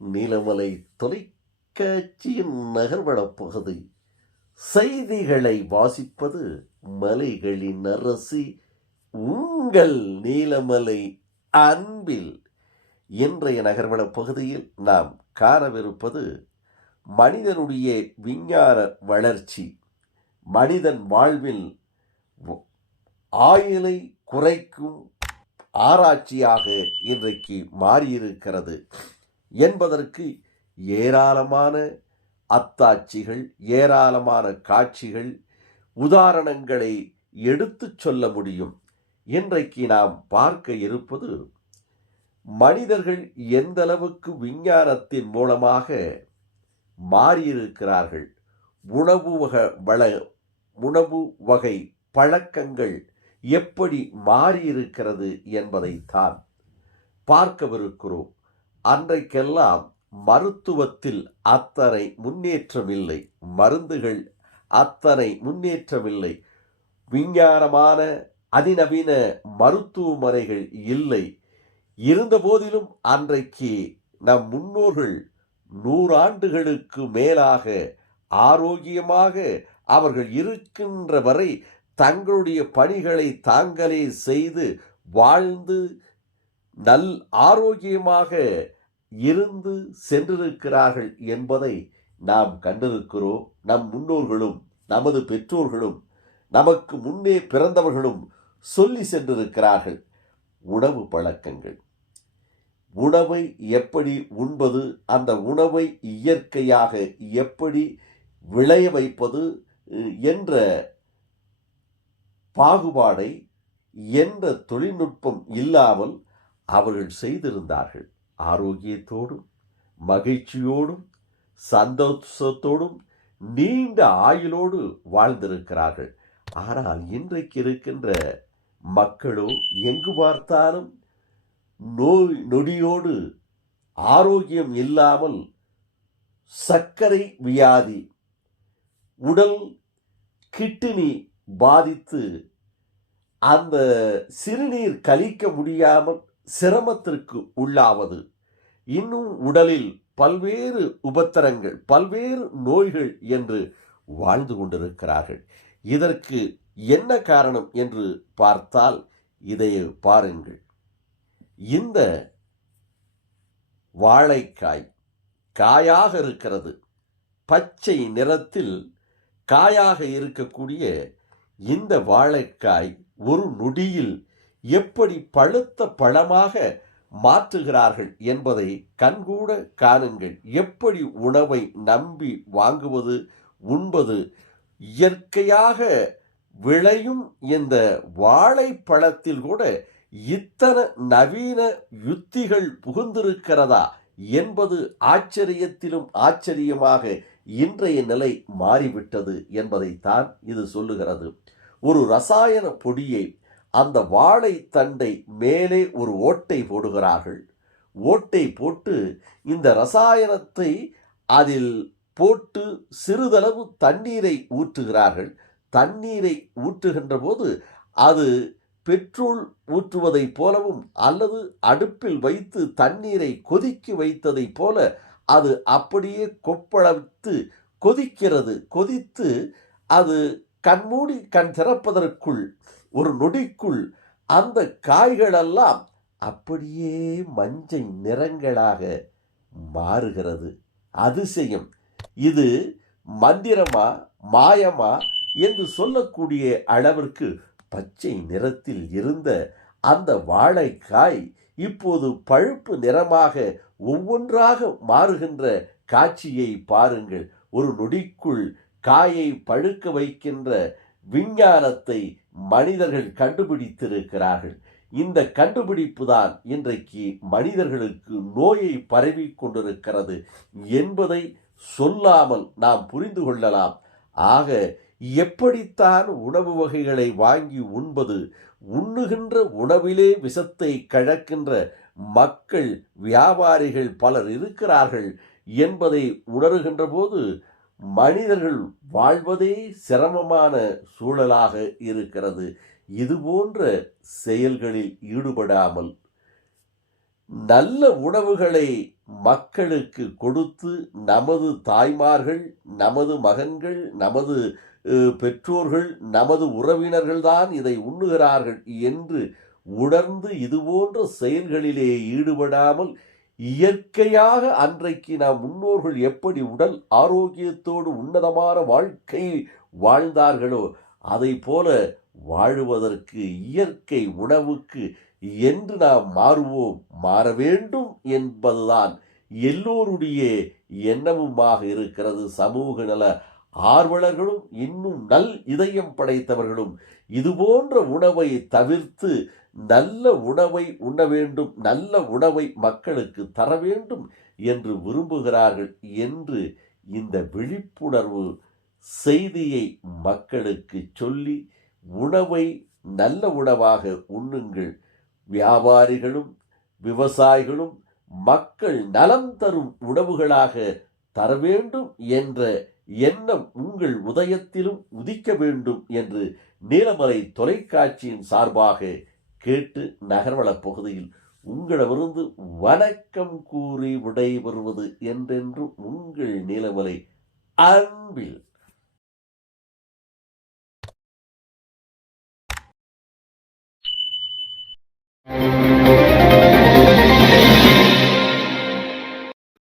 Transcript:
நீலமலை தொலைக்காட்சியின் நகர்வளப் பகுதி. செய்திகளை வாசிப்பது மலைகளின் அரசி உங்கள் நீலமலை அன்பில். இன்றைய நகர்வளப் பகுதியில் நாம் காணவிருப்பது மனிதனுடைய விஞ்ஞான வளர்ச்சி மனிதன் வாழ்வில் ஆயுளை குறைக்கும் ஆராய்ச்சியாக இன்றைக்கு மாறியிருக்கிறது என்பதற்கு ஏராளமான அத்தாட்சிகள், ஏராளமான காட்சிகள், உதாரணங்களை எடுத்துச் சொல்ல முடியும். இன்றைக்கு நாம் பார்க்க இருப்பது மனிதர்கள் எந்தளவுக்கு விஞ்ஞானத்தின் மூலமாக மாறியிருக்கிறார்கள், உணவு வகை பழக்கங்கள் எப்படி மாறியிருக்கிறது என்பதைத்தான் பார்க்கவிருக்கிறோம். அன்றைக்கெல்லாம் மருத்துவத்தில் அத்தனை முன்னேற்றமில்லை, மருந்துகள் அத்தனை முன்னேற்றமில்லை, விஞ்ஞானமான அதிநவீன மருத்துவமனைகள் இல்லை. இருந்த போதிலும் அன்றைக்கு நம் முன்னோர்கள் 100 ஆண்டுகளுக்கு மேலாக ஆரோக்கியமாக அவர்கள் இருக்கின்ற வரை தங்களுடைய பணிகளை தாங்களே செய்து வாழ்ந்து ஆரோக்கியமாக இருந்து சென்றிருக்கிறார்கள் என்பதை நாம் கண்டிருக்கிறோம். நம் முன்னோர்களும் நமது பெற்றோர்களும் நமக்கு முன்னே பிறந்தவர்களும் சொல்லி சென்றிருக்கிறார்கள். உணவு பழக்கங்கள், உணவை எப்படி உண்பது, அந்த உணவை இயற்கையாக எப்படி விளைய வைப்பது என்ற பாகுபாடை என்ற தொழில்நுட்பம் இல்லாமல் அவர்கள் செய்திருந்தார்கள். ஆரோக்கியத்தோடும் மகிழ்ச்சியோடும் சந்தோஷத்தோடும் நீண்ட ஆயுளோடு வாழ்ந்திருக்கிறார்கள். ஆனால் இன்றைக்கு இருக்கின்ற மக்களோ எங்கு பார்த்தாலும் நோய் நொடியோடு ஆரோக்கியம் இல்லாமல் சர்க்கரை வியாதி, உடல் கிட்னி பாதித்து அந்த சிறுநீர் கழிக்க முடியாமல் சிரமத்திற்கு உள்ளாவது, இன்னும் உடலில் பல்வேறு உபத்திரங்கள், பல்வேறு நோய்கள் என்று வாழ்ந்து கொண்டிருக்கிறார்கள். இதற்கு என்ன காரணம் என்று பார்த்தால் இதை பாருங்கள். இந்த வாழைக்காய் காயாக இருக்கிறது, பச்சை நிறத்தில் காயாக இருக்கக்கூடிய இந்த வாழைக்காய் ஒரு நொடியில் எப்படி பழுத்த பழமாக மாற்றுகிறார்கள் என்பதை கண்கூட காணுங்கள். எப்படி உணவை நம்பி வாங்குவது, உண்பது, இயற்கையாக விளையும் இந்த வாழைப்பழத்தில் கூட இத்தனை நவீன யுத்திகள் புகுந்திருக்கிறதா என்பது ஆச்சரியத்திலும் ஆச்சரியமாக இன்றைய நிலை மாறிவிட்டது என்பதைத்தான் இது சொல்லுகிறது. ஒரு ரசாயன பொடியை அந்த வாழை தண்டை மேலே ஒரு ஓட்டை போடுகிறார்கள். ஓட்டை போட்டு இந்த ரசாயனத்தை அதில் போட்டு சிறிதளவு தண்ணீரை ஊற்றுகிறார்கள். தண்ணீரை ஊற்றுகின்ற போது அது பெட்ரோல் ஊற்றுவதை போலவும் அல்லது அடுப்பில் வைத்து தண்ணீரை கொதிக்க வைத்ததை போல அது அப்படியே கொப்பளத்து கொதிக்கிறது. கொதித்து அது கண்மூடி கண் திறப்பதற்குள் ஒரு நொடிக்குள் அந்த காய்களெல்லாம் அப்படியே மஞ்சள் நிறங்களாக மாறுகிறது. அதிசயம்! இது மந்திரமா மாயமா என்று சொல்லக்கூடிய அளவிற்கு பச்சை நிறத்தில் இருந்த அந்த வாழைக்காய் இப்போது பழுப்பு நிறமாக ஒவ்வொன்றாக மாறுகின்ற காட்சியை பாருங்கள். ஒரு நொடிக்குள் காயை பழுக்க வைக்கின்ற விஞ்ஞானத்தை மனிதர்கள் கண்டுபிடித்திருக்கிறார்கள். இந்த கண்டுபிடிப்பு தான் இன்றைக்கு மனிதர்களுக்கு நோயை பரவி கொண்டிருக்கிறது என்பதை சொல்லாமல் நாம் புரிந்து கொள்ளலாம். ஆக எப்படித்தான் உணவு வகைகளை வாங்கி உண்பது, உண்ணுகின்ற உணவிலே விஷத்தை கலக்கின்ற மக்கள், வியாபாரிகள் பலர் இருக்கிறார்கள் என்பதை உணர்கின்ற போது மனிதர்கள் வாழ்வதே சிரமமான சூழலாக இருக்கிறது. இதுபோன்ற செயல்களில் ஈடுபடாமல் நல்ல உணவுகளை மக்களுக்கு கொடுத்து நமது தாய்மார்கள், நமது மகன்கள், நமது பெற்றோர்கள், நமது உறவினர்கள்தான் இதை உண்ணுகிறார்கள் என்று உணர்ந்து இதுபோன்ற செயல்களிலே ஈடுபடாமல் இயற்கையாக அன்றைக்கு நாம் முன்னோர்கள் எப்படி உடல் ஆரோக்கியத்தோடு உன்னதமான வாழ்க்கை வாழ்ந்தார்களோ அதை போல வாழுவதற்கு இயற்கை உணவுக்கு என்று நாம் மாறுவோம், மாற வேண்டும் என்பதுதான் எல்லோருடைய எண்ணமுமாக இருக்கிறது. சமூக நல ஆர்வலர்களும் இன்னும் நல் இதயம் படைத்தவர்களும் இதுபோன்ற உணவை தவிர்த்து நல்ல உணவை உண்ண வேண்டும், நல்ல உணவை மக்களுக்கு தர வேண்டும் என்று விரும்புகிறார்கள் என்று இந்த விழிப்புணர்வு செய்தியை மக்களுக்கு சொல்லி உணவை நல்ல உணவாக உண்ணுங்கள். வியாபாரிகளும் விவசாயிகளும் மக்கள் நலம் தரும் உணவுகளாக தர வேண்டும் என்ற எண்ணம் உங்கள் உதயத்திலும் உதிக்க வேண்டும் என்று நீலமலை தொலைக்காட்சியின் சார்பாக கேட்டு நகர்வளப் பகுதியில் உங்களிடமிருந்து வணக்கம் கூறி விடைபெறுவது என்றென்றும் உங்கள் நீலமலை அன்பில்